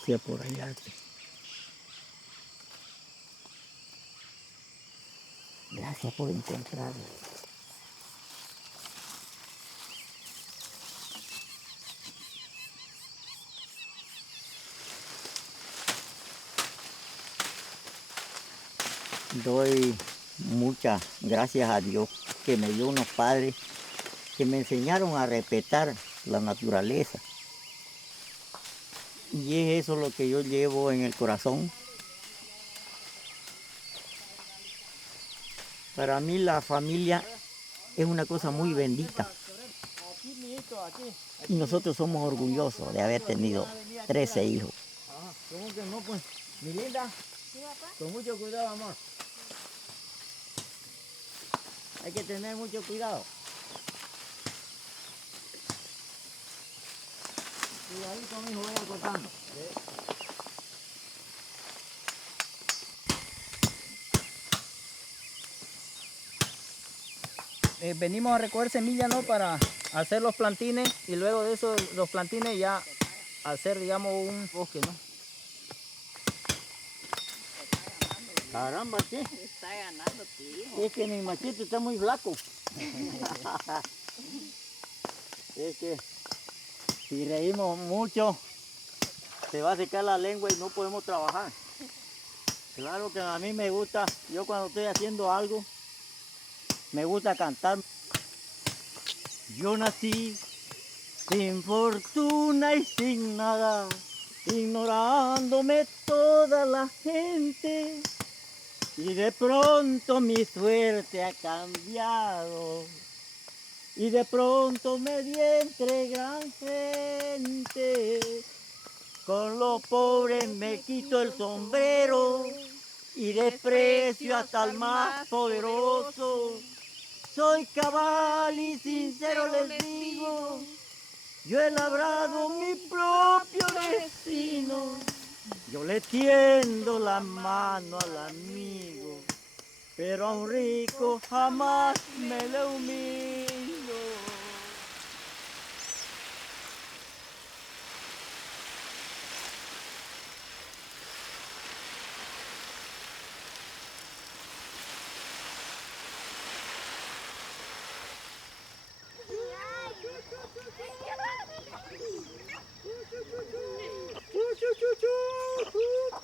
hacia por allá. Gracias por encontrarme. Doy muchas gracias a Dios que me dio unos padres que me enseñaron a respetar la naturaleza. Y es eso lo que yo llevo en el corazón. Para mí la familia es una cosa muy bendita. Y nosotros somos orgullosos de haber tenido 13 hijos. ¿Cómo que no, pues? Mi linda. ¿Sí, papá? Con mucho cuidado, amor. Hay que tener mucho cuidado. Cuidadito, mijo, vaya cortando. Venimos a recoger semillas, ¿no? Para hacer los plantines y luego de eso, los plantines ya hacer, digamos, un bosque, ¿no? Caramba, ¿qué? Está ganando tu hijo. Es que mi machito está muy flaco. Es que si reímos mucho, se va a secar la lengua y no podemos trabajar. Claro que a mí me gusta, yo cuando estoy haciendo algo, me gusta cantar. Yo nací sin fortuna y sin nada, ignorándome toda la gente. Y de pronto mi suerte ha cambiado. Y de pronto me di entre gran gente. Con los pobres me quito el sombrero. Y desprecio hasta el más poderoso. Soy cabal y sincero les digo. Yo he labrado mi propio destino. Yo le tiendo la mano al amigo, pero a un rico jamás me le humillo.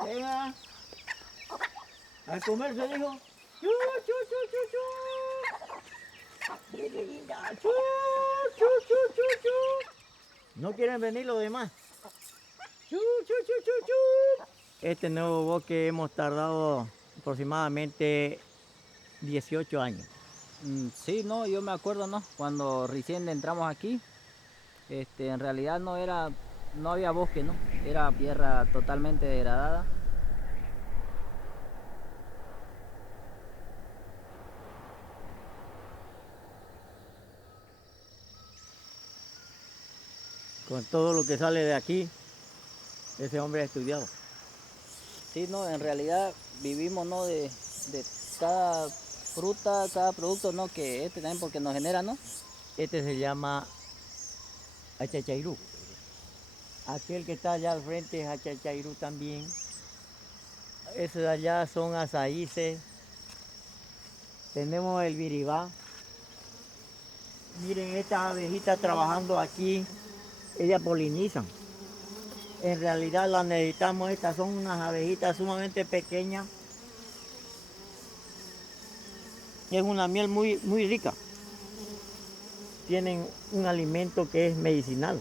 Venga, a comer se dijo. Chu, chu, chu, chu, chu. Mire, linda. Chu, chu, chu, chu, chu. ¿No quieren venir los demás? Chu, chu, chu, chu, chu. Este nuevo bosque hemos tardado aproximadamente 18 años. Sí, no, yo me acuerdo, ¿no? Cuando recién entramos aquí, en realidad no había bosque, ¿no? Era tierra totalmente degradada. Con todo lo que sale de aquí, ese hombre ha estudiado. Sí, no, en realidad vivimos, ¿no? De cada fruta, cada producto, ¿no? Que también porque nos genera, ¿no? Este se llama achachairú. Aquel que está allá al frente es achachairú también. Esos de allá son azaíces. Tenemos el biribá. Miren estas abejitas trabajando aquí, ellas polinizan. En realidad las necesitamos, estas son unas abejitas sumamente pequeñas. Es una miel muy, muy rica. Tienen un alimento que es medicinal.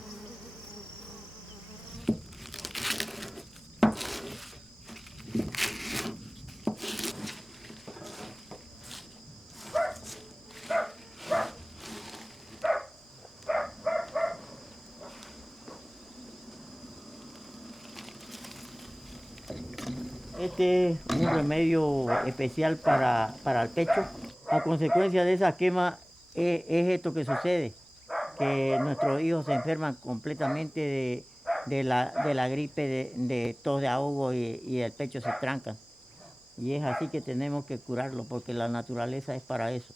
Este es un remedio especial para el pecho. A consecuencia de esa quema es esto que sucede, que nuestros hijos se enferman completamente de la gripe, de tos de ahogo y el pecho se tranca. Y es así que tenemos que curarlo, porque la naturaleza es para eso.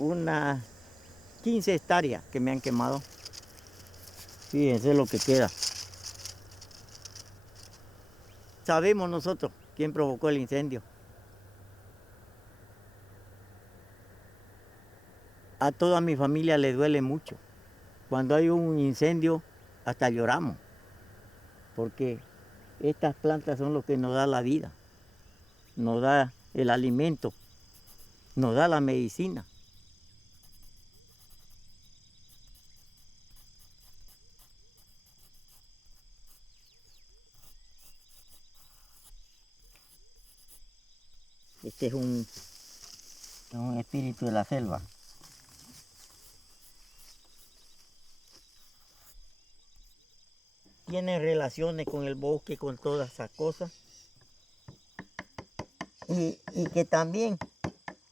unas 15 hectáreas que me han quemado. Fíjense lo que queda. Sabemos nosotros quién provocó el incendio. A toda mi familia le duele mucho. Cuando hay un incendio, hasta lloramos, porque estas plantas son lo que nos da la vida, nos da el alimento, nos da la medicina. Este es un espíritu de la selva. Tienen relaciones con el bosque, con todas esas cosas. Y que también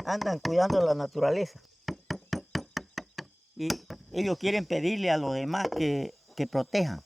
andan cuidando la naturaleza. Y ellos quieren pedirle a los demás que protejan.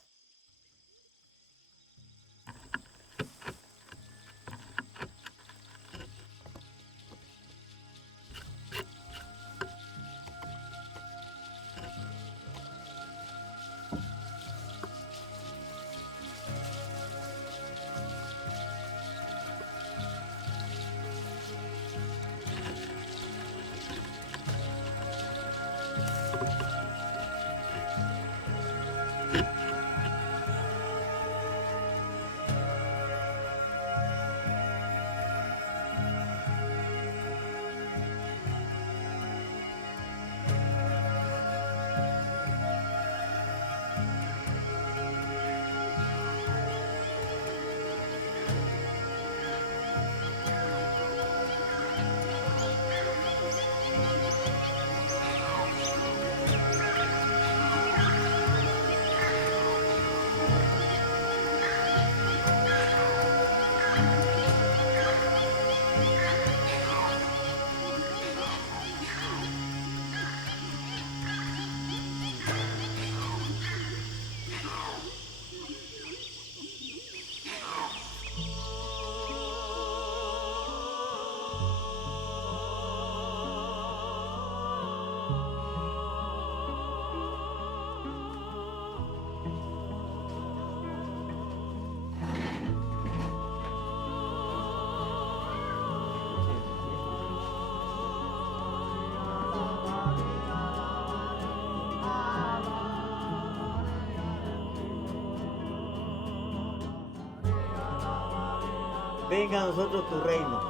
Venga a nosotros tu reino,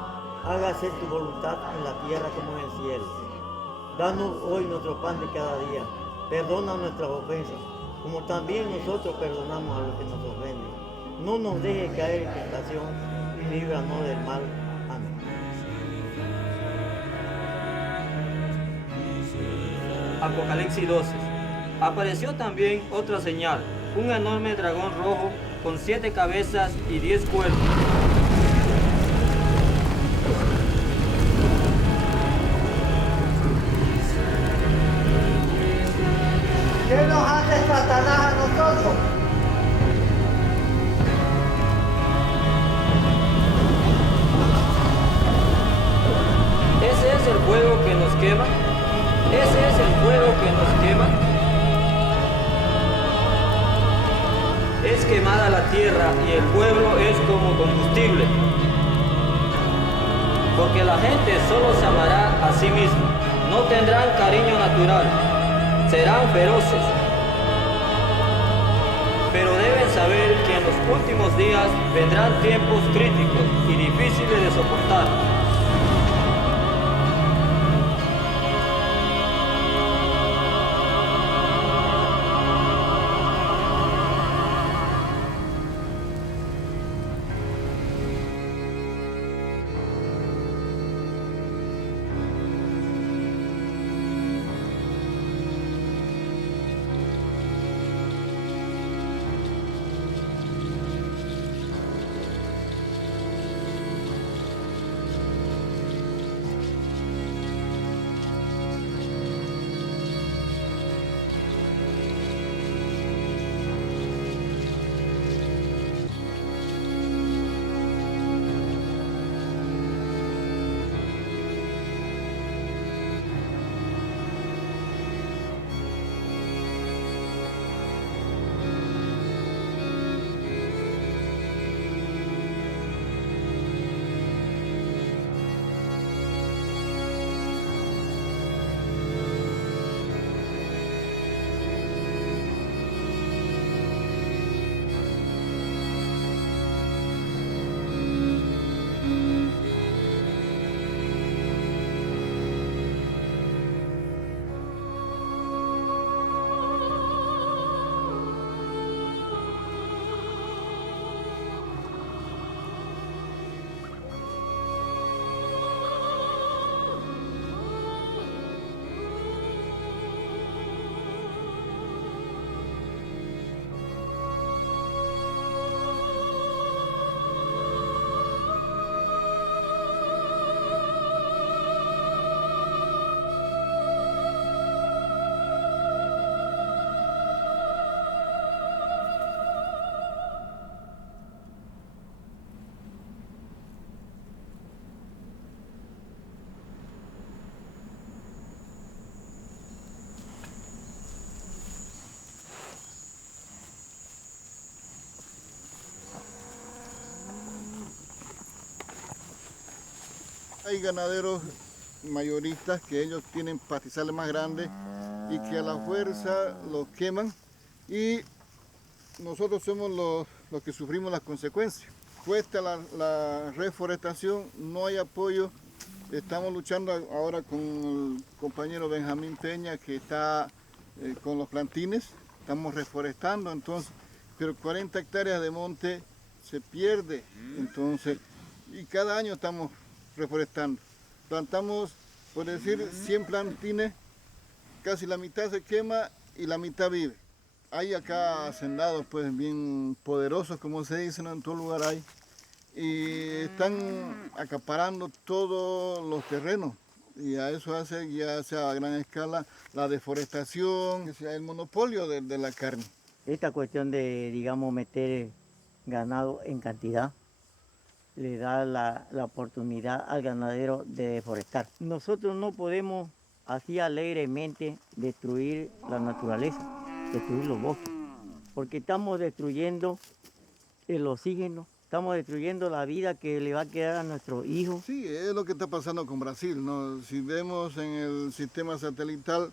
hágase tu voluntad en la tierra como en el cielo. Danos hoy nuestro pan de cada día, perdona nuestras ofensas, como también nosotros perdonamos a los que nos ofenden. No nos dejes caer en tentación y líbranos del mal. Amén. Apocalipsis 12. Apareció también otra señal, un enorme dragón rojo con 7 cabezas y 10 cuernos. ¿Qué nos hace Satanás a nosotros? Ese es el fuego que nos quema. Ese es el fuego que nos quema. Es quemada la tierra y el pueblo es como combustible. Porque la gente solo se amará a sí misma. No tendrán cariño natural. Serán feroces. Pero deben saber que en los últimos días vendrán tiempos críticos y difíciles de soportar. hay ganaderos mayoristas que ellos tienen pastizales más grandes y que a la fuerza los queman y nosotros somos los que sufrimos las consecuencias. Cuesta la reforestación, no hay apoyo. Estamos luchando ahora con el compañero Benjamín Peña que está con los plantines, estamos reforestando entonces, pero 40 hectáreas de monte se pierde entonces y cada año estamos reforestando. Plantamos, por decir, 100 plantines, casi la mitad se quema y la mitad vive. Hay acá hacendados pues bien poderosos, como se dice, ¿no? En todo lugar hay. Y están acaparando todos los terrenos. Y a eso hace ya sea a gran escala la deforestación, que sea el monopolio de la carne. Esta cuestión de, digamos, meter ganado en cantidad le da la oportunidad al ganadero de deforestar. Nosotros no podemos así alegremente destruir la naturaleza, destruir los bosques, porque estamos destruyendo el oxígeno, estamos destruyendo la vida que le va a quedar a nuestros hijos. Sí, es lo que está pasando con Brasil, ¿no? Si vemos en el sistema satelital,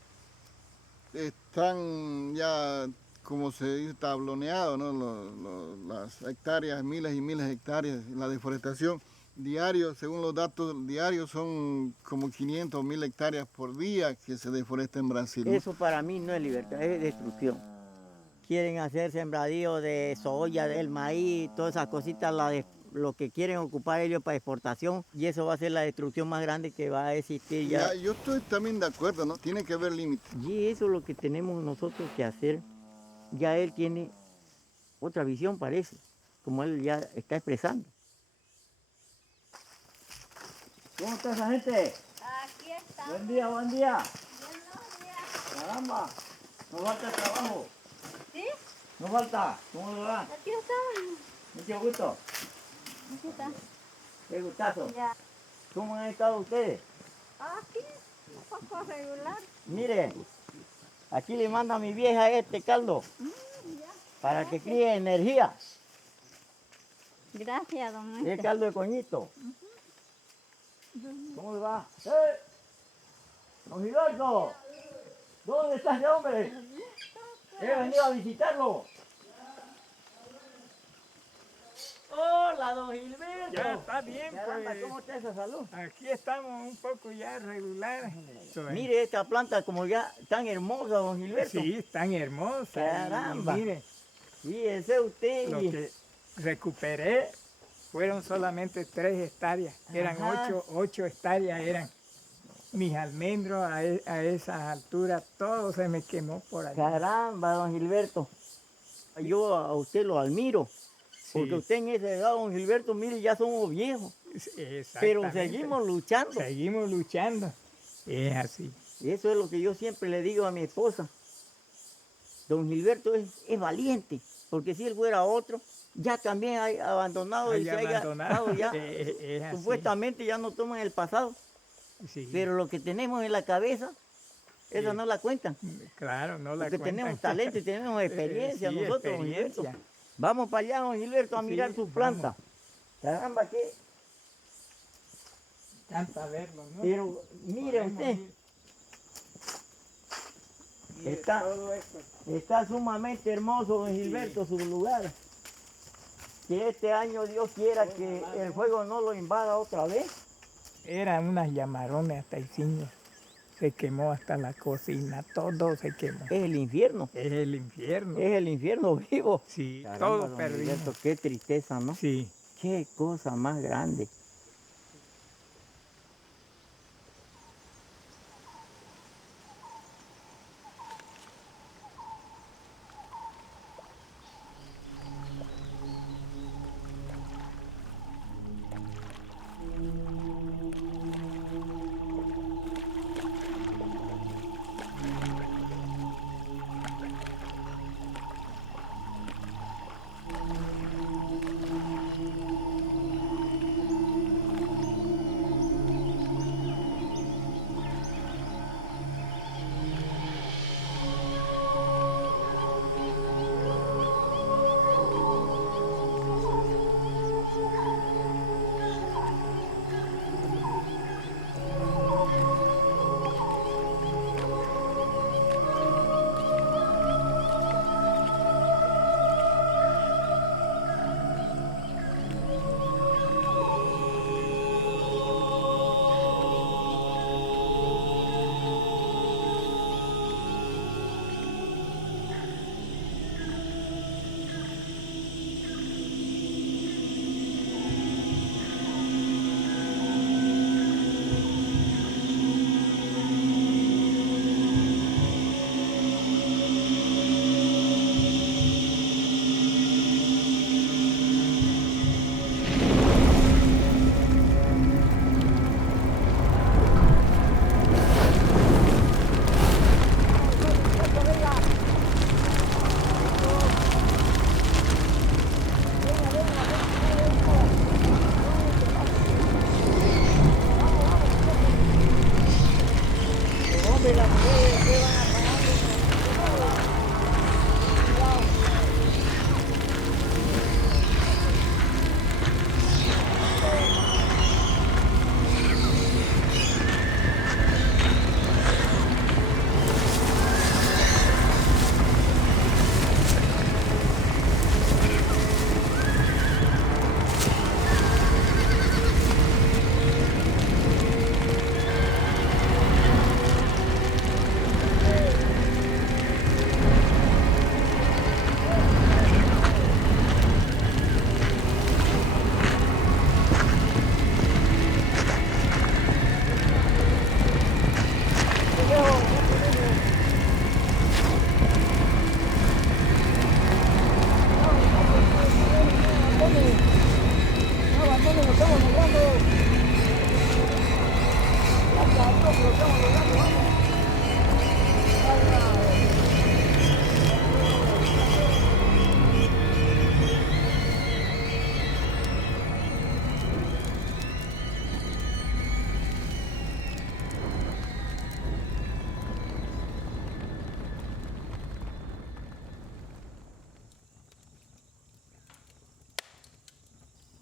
están ya, como se dice, tabloneados, ¿no? Las hectáreas, miles y miles de hectáreas. La deforestación diario, según los datos diarios, son como 500 o 1000 hectáreas por día que se deforesta en Brasil, ¿no? Eso para mí no es libertad, es destrucción. Quieren hacer sembradíos de soya, del maíz, todas esas cositas, lo que quieren ocupar ellos para exportación, y eso va a ser la destrucción más grande que va a existir ya. Yo estoy también de acuerdo, ¿no? Tiene que haber límites. Y eso es lo que tenemos nosotros que hacer. Ya él tiene otra visión, parece, como él ya está expresando. ¿Cómo está esa gente? Aquí está. Buen día, buen día. Buenos días. Caramba, nos falta trabajo. ¿Sí? Nos falta. ¿Cómo le va? Aquí está. Mucho gusto. Aquí está. Qué gustazo. Ya. ¿Cómo han estado ustedes? Aquí, un poco regular. Mire, aquí le manda a mi vieja este caldo Ya. para que críe energía. Gracias, don Es Maestro. caldo de coñito. ¿Cómo le va? Don Gilberto, ¿dónde está ese hombre? He venido a visitarlo. Hola, don Gilberto. Ya está bien, Caramba, pues. ¿cómo está esa salud? Aquí estamos un poco ya regulares. Mire esta planta como ya tan hermosa, don Gilberto. Sí, están hermosas. Caramba. Y mire, Fíjese usted. lo que recuperé fueron solamente 3 hectáreas. Eran Ajá. 8 hectáreas, eran mis almendros a esas alturas. Todo se me quemó por allá. Caramba, don Gilberto. Yo a usted lo admiro. Porque Sí. usted en esa edad, don Gilberto, mire, ya somos viejos. Pero Exactamente. seguimos luchando. Seguimos luchando. Es así. Y eso es lo que yo siempre le digo a mi esposa. Don Gilberto es valiente. Porque si él fuera otro, ya también hay abandonado. y Hay se haya abandonado. dado ya. Es así. Supuestamente ya no toman el pasado. Sí. Pero lo que tenemos en la cabeza, esa Sí. no la cuentan. Claro, no la Porque cuentan. tenemos talento y tenemos experiencia Sí, nosotros, don experiencia. Gilberto. Vamos para allá, don Gilberto, a Sí, mirar sus plantas. Caramba, qué. Canta verlo, ¿no? Pero mire Podemos usted, ir. Mire Está- todo esto. está sumamente hermoso, don Gilberto, su lugar. Que este año Dios quiera que el fuego no lo invada otra vez. Eran unas llamarones hasta el ciño. Se quemó hasta la cocina, todo se quemó. Es el infierno, Es el infierno. es el infierno vivo. Sí, Caramba, todo don perdimos. Gilberto, qué tristeza, ¿no? Sí. Qué cosa más grande.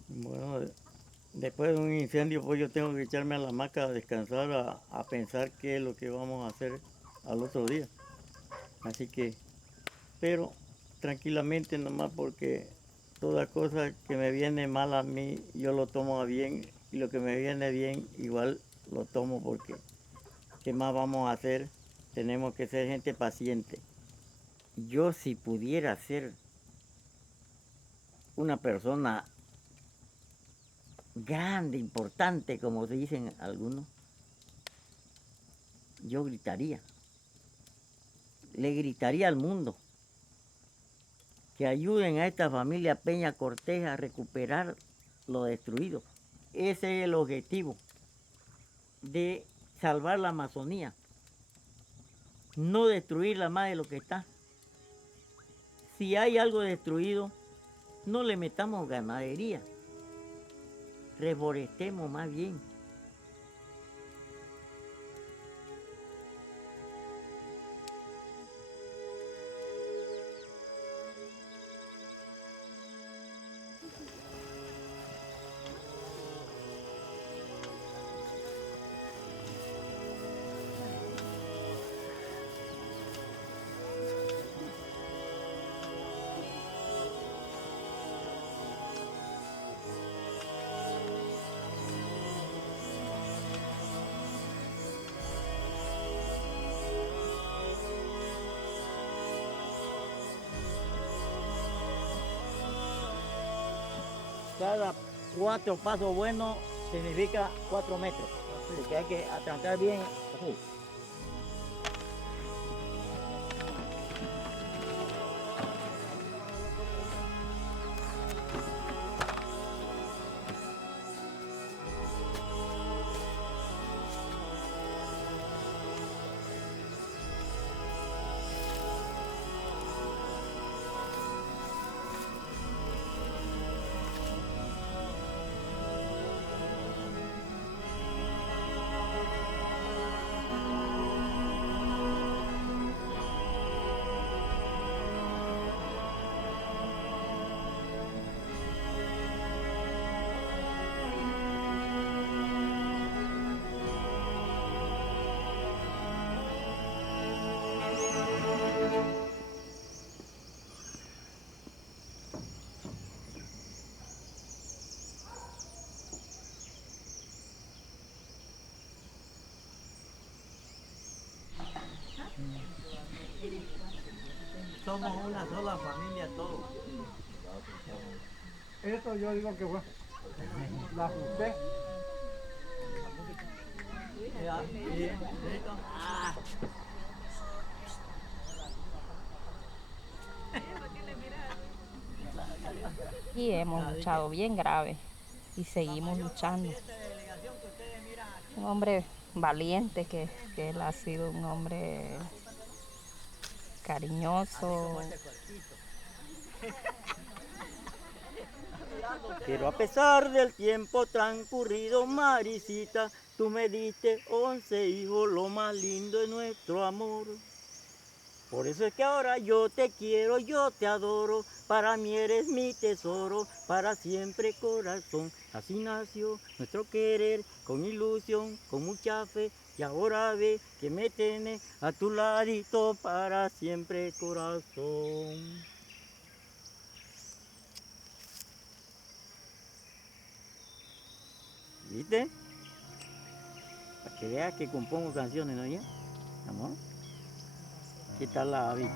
Bueno, después de un incendio, pues yo tengo que echarme a la hamaca a descansar, a pensar qué es lo que vamos a hacer al otro día. Así que, pero tranquilamente nomás, porque toda cosa que me viene mal a mí, yo lo tomo a bien, y lo que me viene bien, igual lo tomo, porque ¿qué más vamos a hacer? Tenemos que ser gente paciente. Yo, si pudiera ser una persona grande, importante, como dicen algunos, yo gritaría. Le gritaría al mundo que ayuden a esta familia Peña Cortés a recuperar lo destruido. Ese es el objetivo de salvar la Amazonía. No destruirla más de lo que está. Si hay algo destruido, no le metamos ganadería. Reforestemos más bien. Cada 4 pasos buenos significa 4 metros, porque hay que atrancar bien. Somos una sola familia todos. Esto yo digo que fue la ajusté. Y hemos luchado bien grave y seguimos luchando. Un hombre valiente que él ha sido un hombre cariñoso. Pero a pesar del tiempo transcurrido, Marisita, tú me diste 11 hijos, lo más lindo de nuestro amor. Por eso es que ahora yo te quiero, yo te adoro, para mí eres mi tesoro, para siempre corazón. Así nació nuestro querer, con ilusión, con mucha fe, y ahora ve que me tienes a tu ladito para siempre corazón. ¿Viste? Para que veas que compongo canciones, ¿no? ¿Ya? Amor. ¿Qué tal la viste?